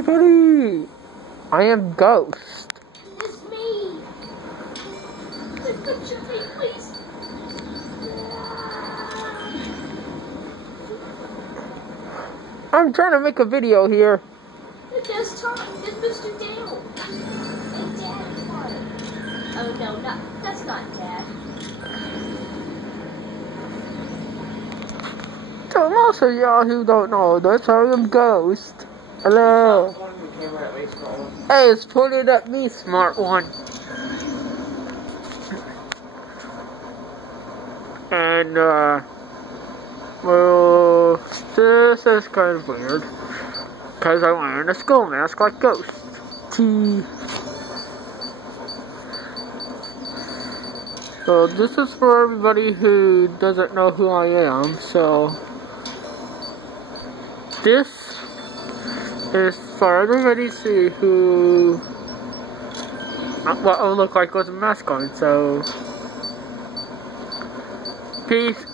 everybody! I am Ghost. It's me! Put your feet, please. I'm trying to make a video here. The best time is Mr. Dale. And Dad is fine. Oh no, that's not Dad. To most of y'all who don't know this, I am Ghost. Hello. Hey, it's pointed at me, smart one. And, well, this is kind of weird. Because I'm wearing a skull mask like Ghost. So, this is for everybody who doesn't know who I am, so... This is for everybody to see who... what I look like with a mask on, so... Peace.